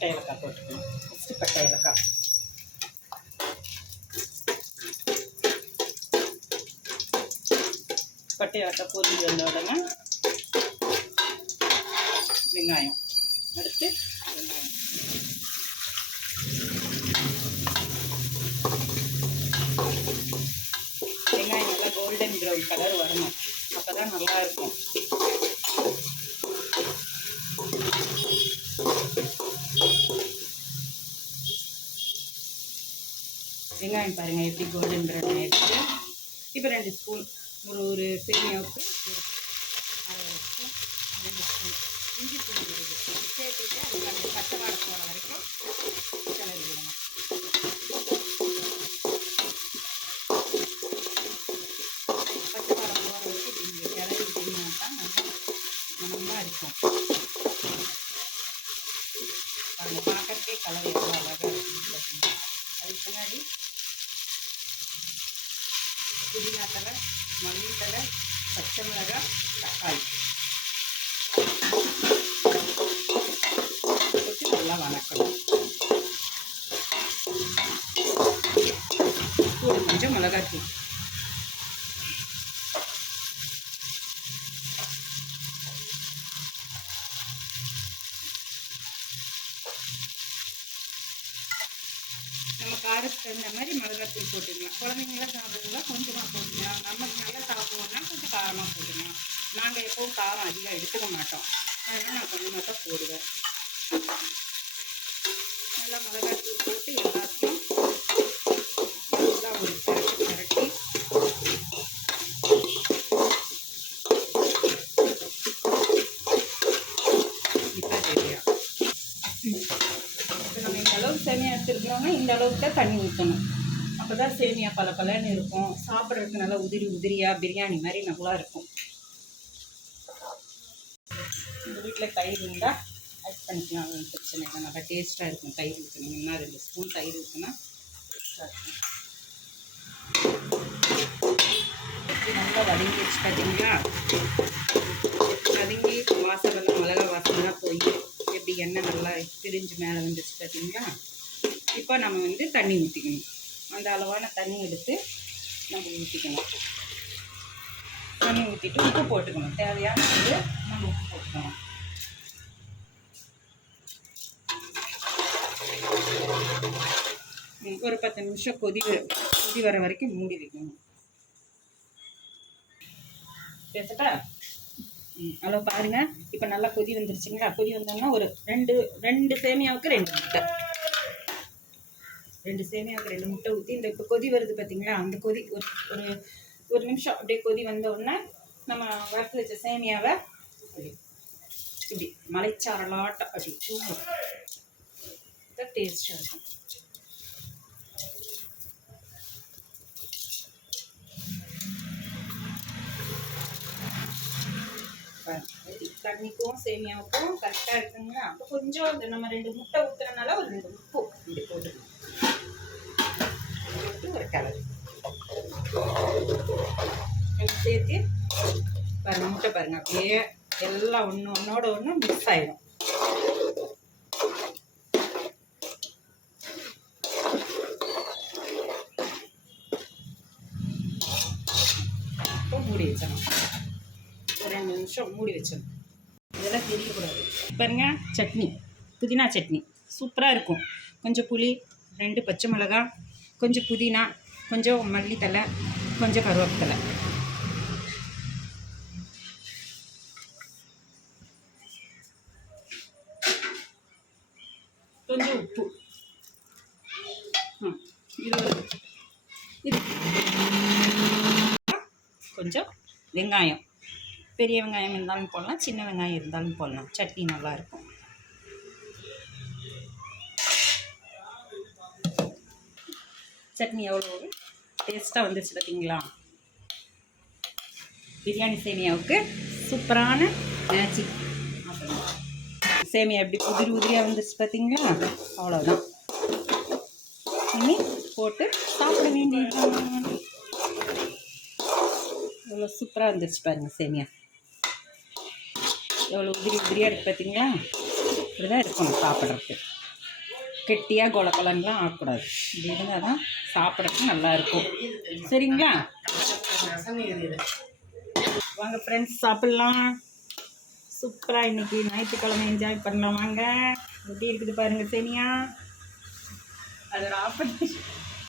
பட்டை ஏலக்காய் போட்டுக்கணும். ஃபஸ்ட்டு பட்டை ஏலக்காய், பட்டை ஏலக்காய் பொரிஞ்சு வந்த உடனே வெங்காயம், அடுத்து வெங்காயம் நல்லா கோல்டன் ப்ரௌன் கலர் வரணும், அப்போ தான் நல்லாயிருக்கும். வெங்காயம் பாருங்கள் எப்படி கோல்டன் ப்ரௌன் ஆகிடுச்சு. இப்போ 2 ஸ்பூன் ஒரு சேமியாவுக்கு 2 ஸ்பூன் இஞ்சி பூண்டு சேர்த்துட்டு அதுக்கு பச்சை வாடை போகிற வரைக்கும் கிளறி விடணும். பச்சை வாடை போகிற வரைக்கும் இப்படி கிளறி விட்டீங்கன்னா தான் நல்லா இருக்கும். அதை பார்க்கறதுக்கே கலர் எவ்வளோ அழகாக இருக்குது. அதுக்கு பின்னாடி புதினா தலை, மல்லித்தலை, பச்சை மிளகாய், தக்காளி போட்டு நல்லா வணக்கணும். கூட கொஞ்சம் மிளகாத்தூள், நம்ம காரத்துக்கு தகுந்த மாதிரி மிளகாத்தூள் போட்டுக்கலாம். குழந்தைங்களாம் சாப்பிடுறதுலாம் கொஞ்சமாக போட்டுக்கலாம். நமக்கு நல்லா சாப்பிடுவோம்னா கொஞ்சம் காரமாக போட்டுக்கலாம். நாங்கள் எப்பவும் காரம் அதிகம் எடுத்துக்க மாட்டோம், அதனால் நான் கொஞ்சமாக தான் போடுவேன். நல்லா மிளகாத்தூள் போட்டு எல்லாத்தையும் நல்லா ஒரு பரட்டி இப்போ ரெடியா. இப்போ நம்ம இந்த அளவுக்கு சேமியா எடுத்துருக்கிறோம்னா இந்த அளவுக்கு தான் தண்ணி ஊற்றணும். அப்போ தான் சேமியா பலன்னு இருக்கும், சாப்பிட்றதுக்கு நல்லா உதிரியாக பிரியாணி மாதிரி நல்லா இருக்கும். இந்த வீட்டில் தயிர் இருந்தால் ஆட் பண்ணிக்கலாம், பிரச்சனை இல்லை, நல்லா டேஸ்ட்டாக இருக்கும். தயிர் ஊற்றினீங்கன்னா 2 ஸ்பூன் தயிர் ஊற்றினா டேஸ்ட்டாக இருக்கும். நல்லா வதங்கி வச்சு பார்த்தீங்களா, வதங்கி வாசமெல்லாம் மிளகா வாசமெல்லாம் போய் எப்படி எண்ணெய் நல்லா பிரிஞ்சு மேலே வந்துச்சு பார்த்தீங்களா. இப்போ நம்ம தண்ணி ஊற்றிக்கணும். அந்த அளவான தண்ணி எடுத்து நம்ம ஊற்றிக்கணும். தண்ணி ஊற்றிட்டு உப்பு போட்டுக்கணும். தேவையான நம்ம உப்பு போட்டுக்கணும். ஒரு 10 நிமிஷம் கொதி வர வரைக்கும் மூடி வைக்கணும். பேசட்டா? அவ்வளோ பாருங்க. இப்போ நல்லா கொதி வந்துருச்சுங்களா. கொதி வந்தோம்னா ஒரு ரெண்டு சேமியாவுக்கு 2 முட்டை, 2 சேமியாவுக்கு 2 முட்டை ஊற்றி இந்த இப்போ கொதி வருது பார்த்தீங்களா. அந்த கொதி ஒரு நிமிஷம் அப்படியே கொதி வந்த உடனே நம்ம வறுத்து வச்ச சேமியாவை இப்படி மலைச்சாரலாட்டம் அப்படி தூங்கும். டேஸ்டாக இருக்கும். தண்ணிக்கும் சேமியாவுக்கும் கரெக்டாக இருக்குங்களா. அப்போ கொஞ்சம் நம்ம 2 முட்டை ஊற்றுறதுனால ஒரு 2 உப்பு இப்படி போட்டுக்கணும். ஒரு கலர் சேர்த்து பாருங்கள். முட்டை பாருங்கள் அப்படியே எல்லாம் ஒன்றோட ஒன்று மிக்ஸ் ஆகிடும். இப்போ மூடி வச்சிடணும். ஒரு 2 நிமிஷம் மூடி வச்சிடணும். இதெல்லாம் தெரியக்கூடாது. பாருங்க, சட்னி, புதினா சட்னி சூப்பராக இருக்கும். கொஞ்சம் புளி, 2 பச்சை மிளகாய், கொஞ்சம் புதினா, கொஞ்சம் மல்லித்தலை, கொஞ்சம் கருவேப்பிலை, கொஞ்சம் உப்பு, இது கொஞ்சம் வெங்காயம். பெரிய வெங்காயம் இருந்தாலும் போடலாம், சின்ன வெங்காயம் இருந்தாலும் போடலாம். சட்னி நல்லாயிருக்கும். சட்னி எவ்வளோ டேஸ்ட்டாக வந்துருச்சு பார்த்தீங்களா. பிரியாணி சேமியாவுக்கு சூப்பரான மேஜிக். சேமியா எப்படி உதிரியாக வந்துருச்சு பார்த்தீங்களா. அவ்வளோதான், இனி போட்டு சாப்பிட வேண்டியதுதான். எவ்வளோ சூப்பராக வந்துருச்சு பாருங்கள் சேமியா. எவ்வளோ உதிரியாக இருக்குது பார்த்தீங்களா. இப்படி தான் இருக்கணும் சாப்பிட்றதுக்கு. கெட்டியாக கொல கொலன்லாம் ஆகக்கூடாது. இப்படி இருந்தால் தான் சாப்பிட்றதுக்கு நல்லாயிருக்கும். சரிங்களா? வாங்க ஃப்ரெண்ட்ஸ், சாப்பிட்லாம். சூப்பராக இன்றைக்கி ஞாயிற்றுக்கிழமை என்ஜாய் பண்ணலாம். வாங்க, எப்படி இருக்குது பாருங்கள் சேமியா. அதை ஆஃப் பண்ணி